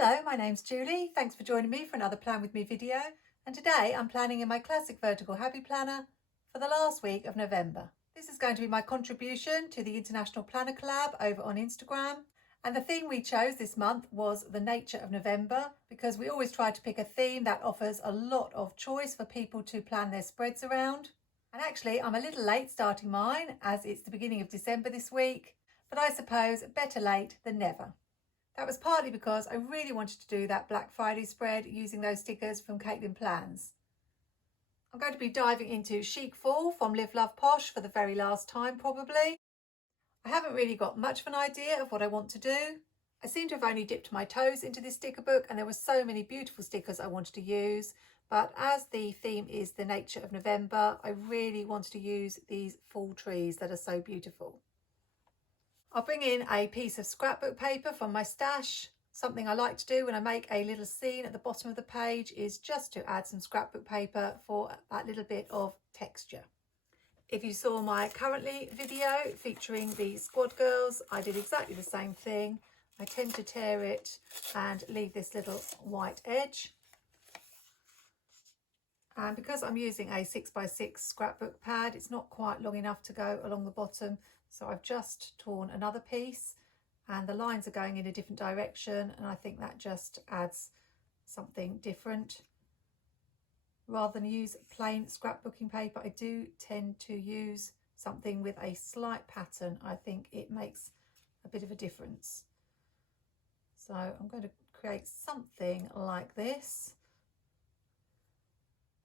Hello, my name's Julie. Thanks for joining me for another Plan With Me video. And today I'm planning in my classic vertical happy planner for the last week of November. This is going to be my contribution to the International Planner Collab over on Instagram. And the theme we chose this month was the nature of November, because we always try to pick a theme that offers a lot of choice for people to plan their spreads around. And actually, I'm a little late starting mine as it's the beginning of December this week, but I suppose better late than never. That was partly because I really wanted to do that Black Friday spread using those stickers from Caitlin Plans. I'm going to be diving into Chic Fall from Live Love Posh for the very last time probably. I haven't really got much of an idea of what I want to do. I seem to have only dipped my toes into this sticker book and there were so many beautiful stickers I wanted to use, but as the theme is the nature of November, I really wanted to use these fall trees that are so beautiful. I'll bring in a piece of scrapbook paper from my stash. Something I like to do when I make a little scene at the bottom of the page is just to add some scrapbook paper for that little bit of texture. If you saw my currently video featuring the squad girls, I did exactly the same thing. I tend to tear it and leave this little white edge. And because I'm using a 6x6 scrapbook pad, it's not quite long enough to go along the bottom. So I've just torn another piece and the lines are going in a different direction, and I think that just adds something different. Rather than use plain scrapbooking paper, I do tend to use something with a slight pattern. I think it makes a bit of a difference. So I'm going to create something like this,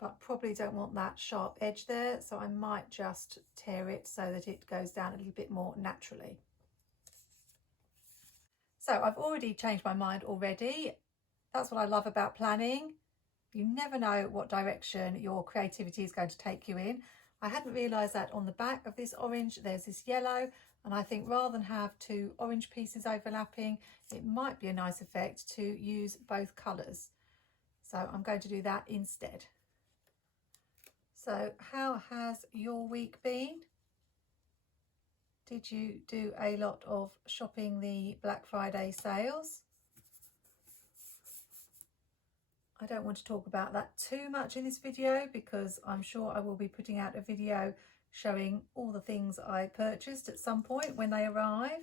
but probably don't want that sharp edge there, so I might just tear it so that it goes down a little bit more naturally. So I've already changed my mind already. That's what I love about planning. You never know what direction your creativity is going to take you in. I hadn't realised that on the back of this orange there's this yellow, and I think rather than have two orange pieces overlapping, it might be a nice effect to use both colours. So I'm going to do that instead. So how has your week been? Did you do a lot of shopping the Black Friday sales? I don't want to talk about that too much in this video because I'm sure I will be putting out a video showing all the things I purchased at some point when they arrive.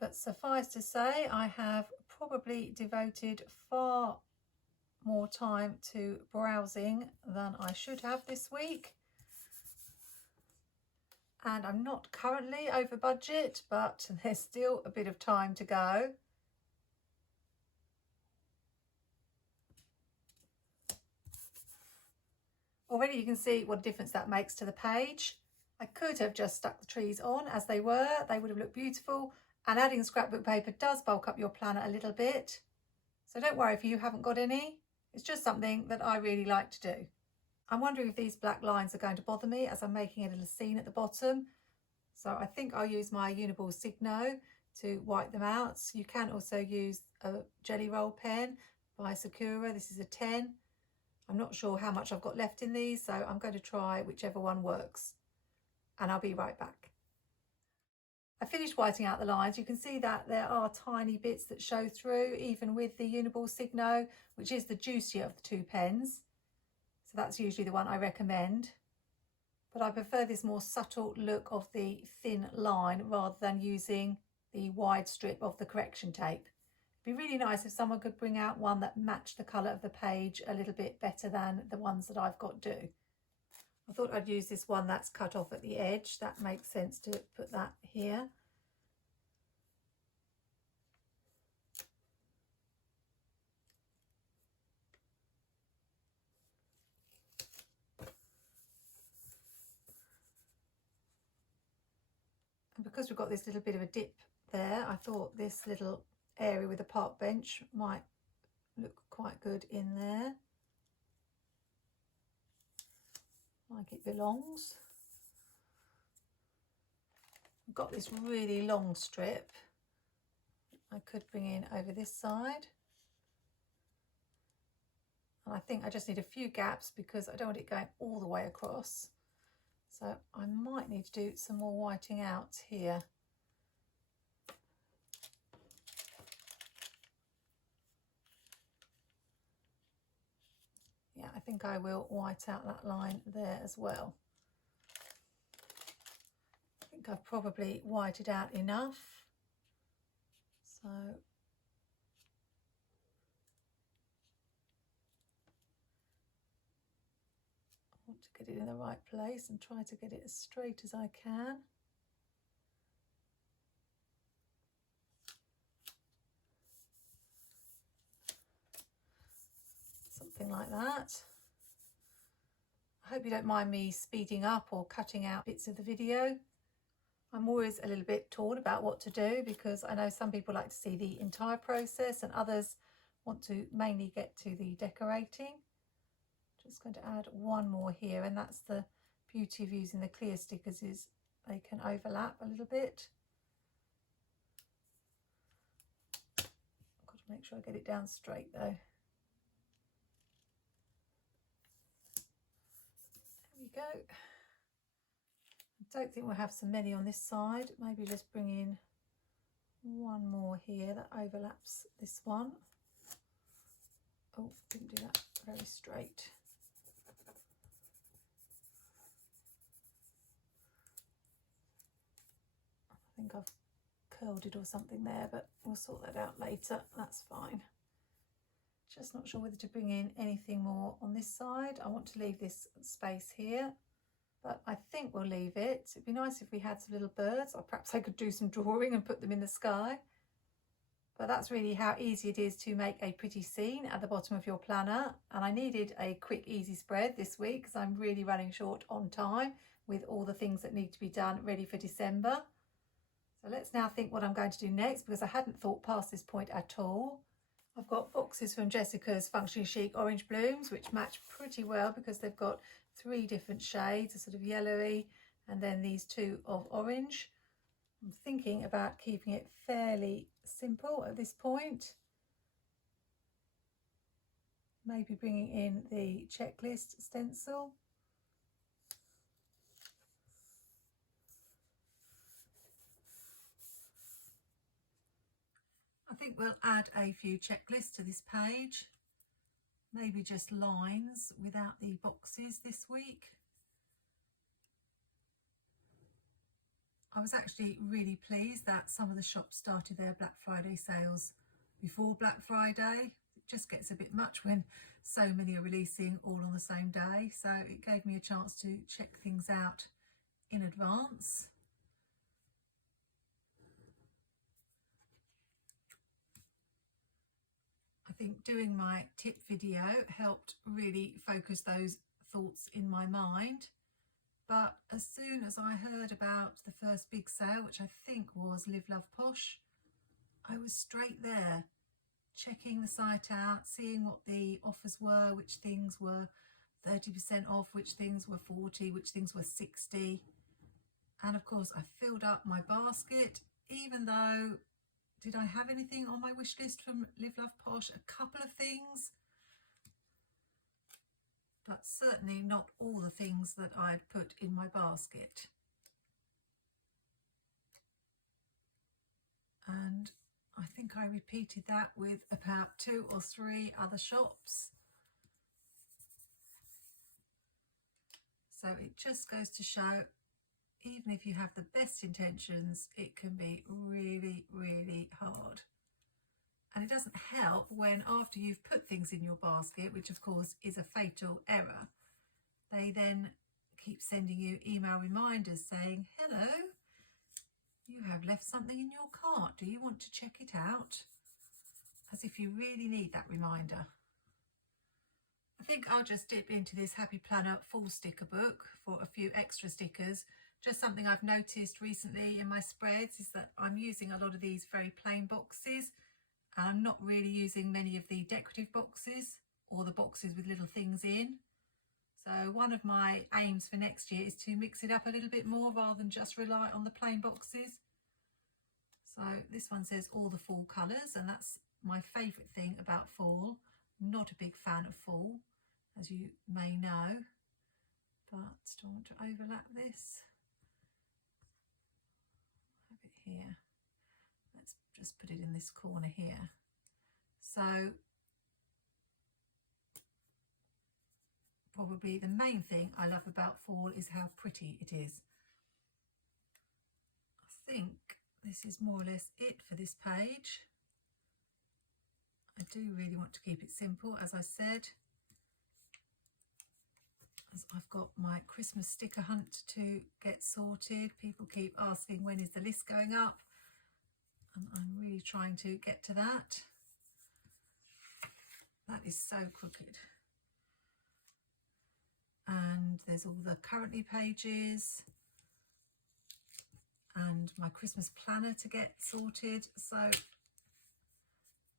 But suffice to say, I have probably devoted far more time to browsing than I should have this week, and I'm not currently over budget, but there's still a bit of time to go. Already you can see what a difference that makes to the page. I could have just stuck the trees on as they were, they would have looked beautiful, and adding scrapbook paper does bulk up your planner a little bit, so don't worry if you haven't got any. It's just something that I really like to do. I'm wondering if these black lines are going to bother me as I'm making a little scene at the bottom. So I think I'll use my Uniball Signo to wipe them out. You can also use a jelly roll pen by Sakura. This is a 10. I'm not sure how much I've got left in these, so I'm going to try whichever one works. And I'll be right back. I finished whiting out the lines. You can see that there are tiny bits that show through even with the Uniball Signo, which is the juicier of the two pens. So that's usually the one I recommend. But I prefer this more subtle look of the thin line rather than using the wide strip of the correction tape. It'd be really nice if someone could bring out one that matched the colour of the page a little bit better than the ones that I've got do. I thought I'd use this one that's cut off at the edge. That makes sense to put that here. And because we've got this little bit of a dip there, I thought this little area with a park bench might look quite good in there. Like it belongs. I've got this really long strip I could bring in over this side. And I think I just need a few gaps because I don't want it going all the way across. So I might need to do some more whiting out here. think I will white out that line there as well. I think I've probably whited out enough. So I want to get it in the right place and try to get it as straight as I can. Something like that. I hope you don't mind me speeding up or cutting out bits of the video. I'm always a little bit torn about what to do because I know some people like to see the entire process and others want to mainly get to the decorating. Just going to add one more here, and that's the beauty of using the clear stickers, is they can overlap a little bit. I've got to make sure I get it down straight though. There we go. I don't think we'll have so many on this side. Maybe just bring in one more here that overlaps this one. Oh, didn't do that very straight. I think I've curled it or something there, but we'll sort that out later. That's fine. Just not sure whether to bring in anything more on this side. I want to leave this space here, but I think we'll leave it. It'd be nice if we had some little birds, or perhaps I could do some drawing and put them in the sky. But that's really how easy it is to make a pretty scene at the bottom of your planner. And I needed a quick, easy spread this week because I'm really running short on time with all the things that need to be done ready for December. So let's now think what I'm going to do next, because I hadn't thought past this point at all. I've got boxes from Jessica's Functionally Chic Orange Blooms, which match pretty well because they've got 3 different shades, a sort of yellowy and then these 2 of orange. I'm thinking about keeping it fairly simple at this point. Maybe bringing in the checklist stencil. I think we'll add a few checklists to this page. Maybe just lines without the boxes this week. I was actually really pleased that some of the shops started their Black Friday sales before Black Friday. It just gets a bit much when so many are releasing all on the same day. So it gave me a chance to check things out in advance. I think doing my tip video helped really focus those thoughts in my mind. But as soon as I heard about the first big sale, which I think was Live Love Posh, I was straight there, checking the site out, seeing what the offers were, which things were 30% off, which things were 40, which things were 60. And of course I filled up my basket, even though, did I have anything on my wish list from Live Love Posh? A couple of things, but certainly not all the things that I'd put in my basket. And I think I repeated that with about 2 or 3 other shops. So it just goes to show, even if you have the best intentions, it can be really, really hard. And it doesn't help when, after you've put things in your basket, which of course is a fatal error, they then keep sending you email reminders saying, hello, you have left something in your cart. Do you want to check it out? As if you really need that reminder. I think I'll just dip into this Happy Planner full sticker book for a few extra stickers. Just something I've noticed recently in my spreads is that I'm using a lot of these very plain boxes. I'm not really using many of the decorative boxes or the boxes with little things in. So one of my aims for next year is to mix it up a little bit more rather than just rely on the plain boxes. So this one says all the fall colours, and that's my favourite thing about fall. Not a big fan of fall, as you may know, but do I want to overlap this? Have it here. Let's just put it in this corner here. So probably the main thing I love about fall is how pretty it is. I think this is more or less it for this page. I do really want to keep it simple, as I said, as I've got my Christmas sticker hunt to get sorted. People keep asking when is the list going up, and I'm really trying to get to that. That is so crooked. And there's all the currently pages and my Christmas planner to get sorted. So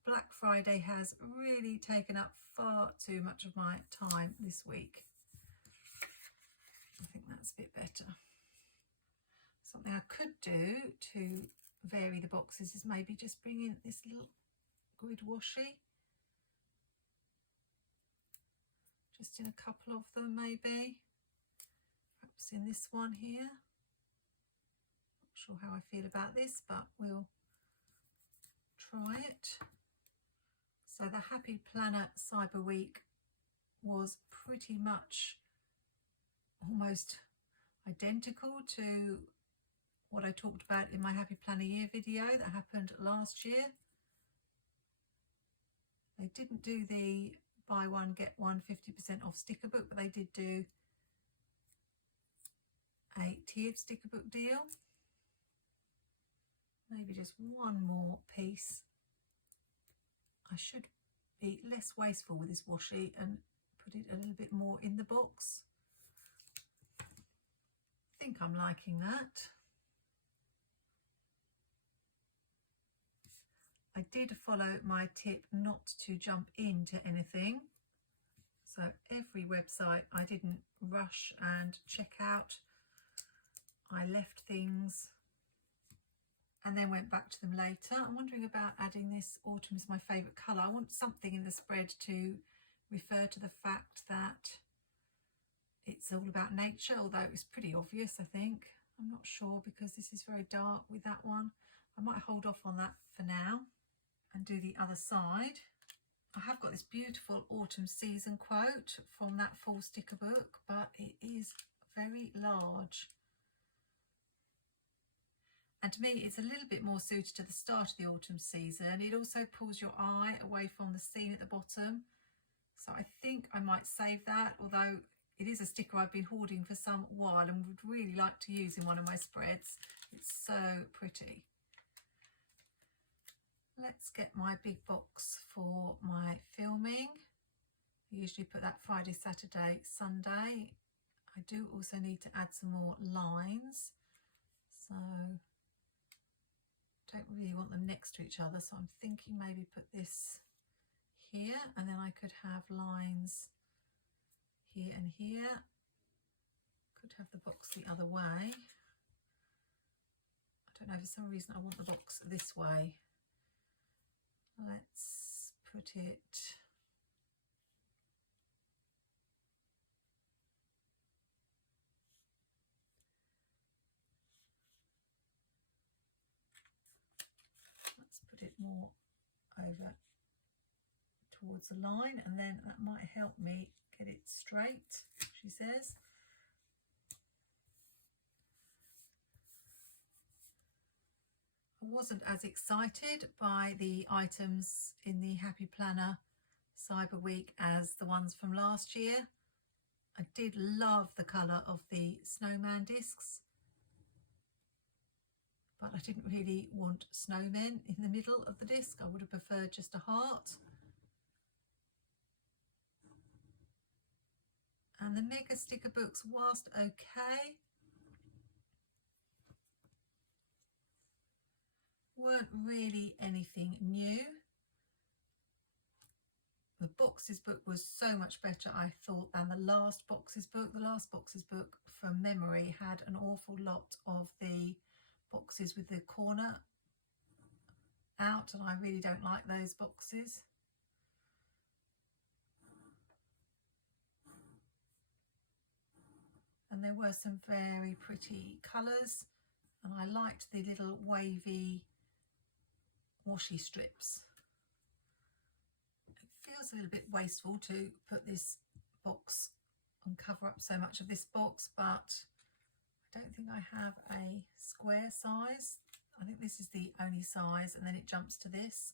Black Friday has really taken up far too much of my time this week. I think that's a bit better. Something I could do to vary the boxes is maybe just bring in this little grid washi. Just in a couple of them maybe. Perhaps in this one here. Not sure how I feel about this, but we'll try it. So the Happy Planner Cyber Week was pretty much almost identical to what I talked about in my Happy Planner Year video that happened last year. They didn't do the buy one get one 50% off sticker book, but they did do a tiered sticker book deal. Maybe just one more piece. I should be less wasteful with this washi and put it a little bit more in the box. I think I'm liking that. I did follow my tip not to jump into anything. So every website I didn't rush and check out. I left things and then went back to them later. I'm wondering about adding this. Autumn is my favourite colour. I want something in the spread to refer to the fact that it's all about nature, although it's pretty obvious, I think. I'm not sure because this is very dark with that one. I might hold off on that for now and do the other side. I have got this beautiful autumn season quote from that fall sticker book, but it is very large. And to me, it's a little bit more suited to the start of the autumn season. It also pulls your eye away from the scene at the bottom. So I think I might save that, although it is a sticker I've been hoarding for some while and would really like to use in one of my spreads. It's so pretty. Let's get my big box for my filming. I usually put that Friday, Saturday, Sunday. I do also need to add some more lines. So don't really want them next to each other. So I'm thinking maybe put this here and then I could have lines here and here. Could have the box the other way. I don't know, for some reason I want the box this way. Let's put it more over towards the line, and then that might help me get it straight, she says. I wasn't as excited by the items in the Happy Planner Cyber Week as the ones from last year. I did love the colour of the snowman discs, but I didn't really want snowmen in the middle of the disc. I would have preferred just a heart. And the mega sticker books, whilst okay, weren't really anything new. The boxes book was so much better, I thought, than the last boxes book. The last boxes book, from memory, had an awful lot of the boxes with the corner out, and I really don't like those boxes. And there were some very pretty colours, and I liked the little wavy washi strips. It feels a little bit wasteful to put this box and cover up so much of this box, but I don't think I have a square size. I think this is the only size, and then it jumps to this.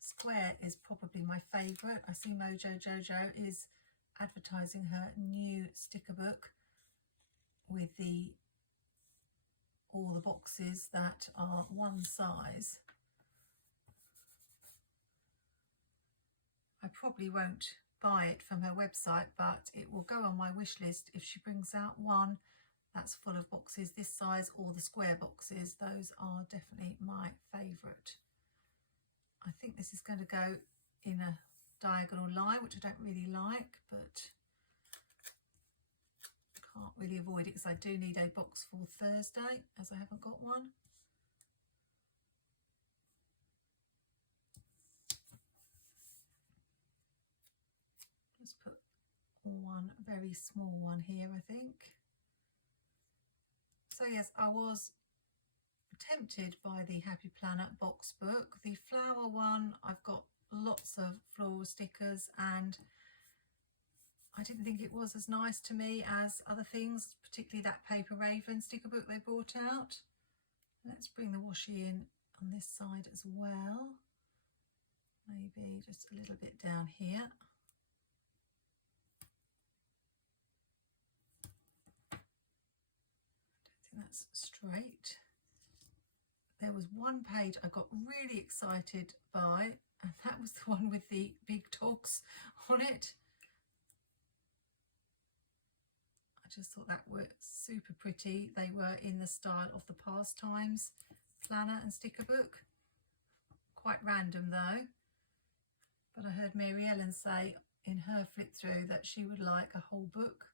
Square is probably my favourite. I see Mojo Jojo is advertising her new sticker book with all the boxes that are one size. I probably won't buy it from her website, but it will go on my wish list if she brings out one that's full of boxes this size, or the square boxes. Those are definitely my favourite. I think this is going to go in a diagonal line, which I don't really like, but can't really avoid it because I do need a box for Thursday, as I haven't got one. Let's put one very small one here, I think. So yes, I was tempted by the Happy Planner box book. The flower one, I've got lots of floral stickers and I didn't think it was as nice to me as other things, particularly that Paper Raven sticker book they brought out. Let's bring the washi in on this side as well. Maybe just a little bit down here. I don't think that's straight. There was one page I got really excited by, and that was the one with the big dogs on it. I just thought that were super pretty. They were in the style of the Pastimes planner and sticker book. Quite random though. But I heard Mary Ellen say in her flip through that she would like a whole book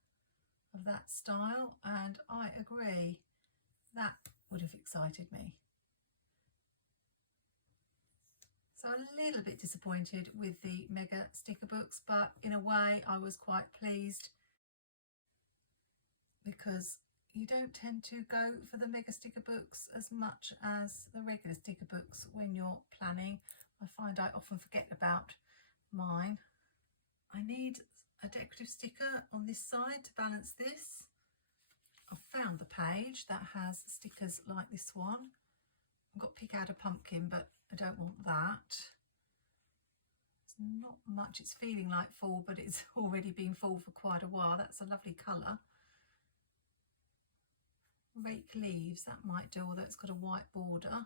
of that style, and I agree. That would have excited me. So a little bit disappointed with the mega sticker books, but in a way I was quite pleased because you don't tend to go for the mega sticker books as much as the regular sticker books when you're planning. I find I often forget about mine. I need a decorative sticker on this side to balance this. I've found the page that has stickers like this one. I've got Pick Out a Pumpkin, but I don't want that. It's not much. It's feeling like fall, but it's already been fall for quite a while. That's a lovely colour. Rake Leaves, that might do, although it's got a white border.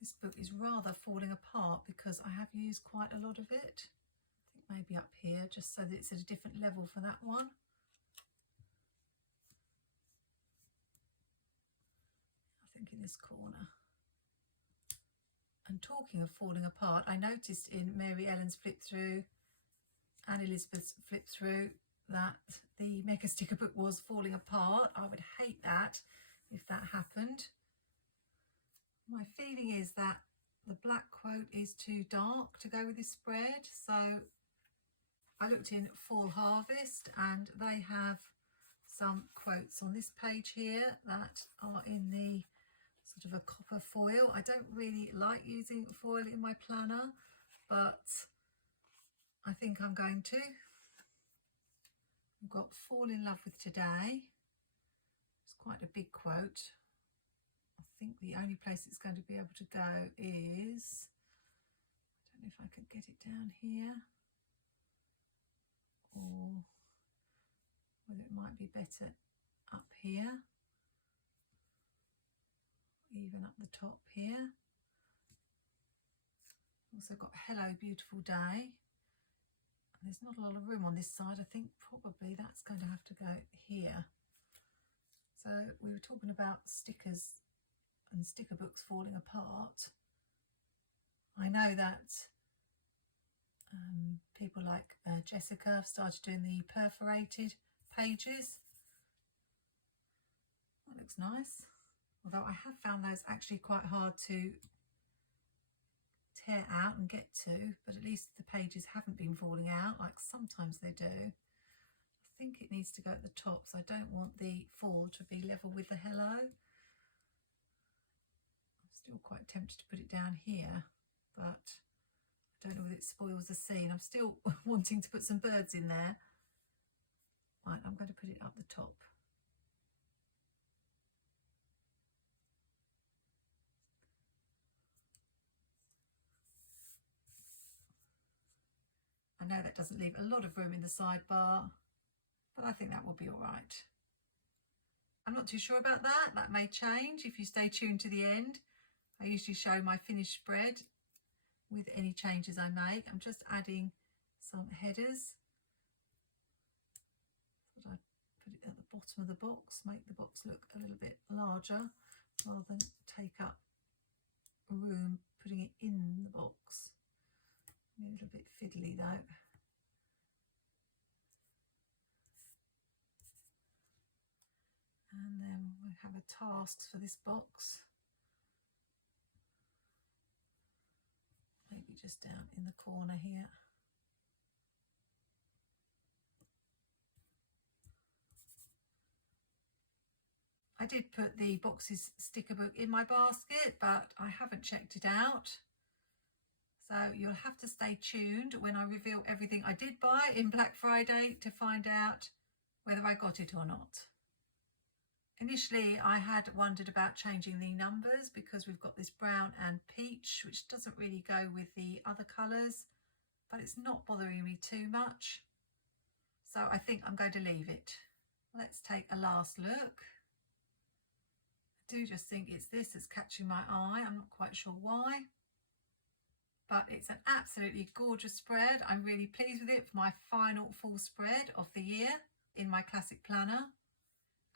This book is rather falling apart because I have used quite a lot of it. I think maybe up here, just so that it's at a different level for that one. I think in this corner. And talking of falling apart, I noticed in Mary Ellen's flip through and Elizabeth's flip through that the mega sticker book was falling apart. I would hate that if that happened. My feeling is that the black quote is too dark to go with this spread, so I looked in Fall Harvest and they have some quotes on this page here that are in the sort of a copper foil. I don't really like using foil in my planner, but I think I'm going to. I've got Fall in Love with Today. It's quite a big quote. I think the only place it's going to be able to go is, I don't know if I could get it down here, or whether it might be better up here, even up the top here. Also got Hello Beautiful Day. There's not a lot of room on this side. I think probably that's going to have to go here. So we were talking about stickers and sticker books falling apart. I know that people like Jessica have started doing the perforated pages. That looks nice. Although I have found those actually quite hard to tear out and get to, but at least the pages haven't been falling out like sometimes they do. I think it needs to go at the top, so I don't want the fall to be level with the hello. I'm still quite tempted to put it down here, but I don't know whether it spoils the scene. I'm still wanting to put some birds in there. Right, I'm going to put it up the top. I know that doesn't leave a lot of room in the sidebar, but I think that will be all right. I'm not too sure about that. That may change if you stay tuned to the end. I usually show my finished spread with any changes I make. I'm just adding some headers. So I put it at the bottom of the box, make the box look a little bit larger rather than take up room putting it in the box. A little bit fiddly though. And then we have a task for this box. Maybe just down in the corner here. I did put the boxes sticker book in my basket, but I haven't checked it out. So you'll have to stay tuned when I reveal everything I did buy in Black Friday to find out whether I got it or not. Initially, I had wondered about changing the numbers because we've got this brown and peach, which doesn't really go with the other colours, but it's not bothering me too much. So I think I'm going to leave it. Let's take a last look. I do just think it's this that's catching my eye. I'm not quite sure why, but it's an absolutely gorgeous spread. I'm really pleased with it for my final full spread of the year in my classic planner.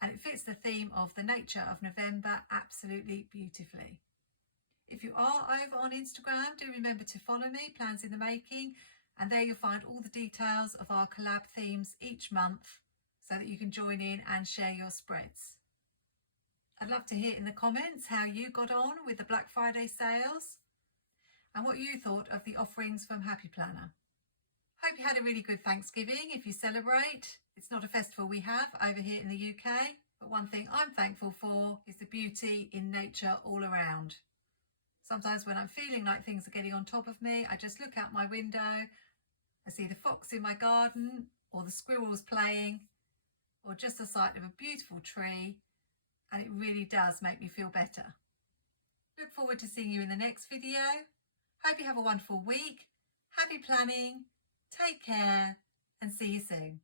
And it fits the theme of the nature of November absolutely beautifully. If you are over on Instagram, do remember to follow me, Plans in the Making, and there you'll find all the details of our collab themes each month so that you can join in and share your spreads. I'd love to hear in the comments how you got on with the Black Friday sales and what you thought of the offerings from Happy Planner. Hope you had a really good Thanksgiving if you celebrate. It's not a festival we have over here in the UK, but one thing I'm thankful for is the beauty in nature all around. Sometimes when I'm feeling like things are getting on top of me, I just look out my window, I see the fox in my garden or the squirrels playing or just the sight of a beautiful tree, and it really does make me feel better. Look forward to seeing you in the next video. Hope you have a wonderful week. Happy planning. Take care and see you soon.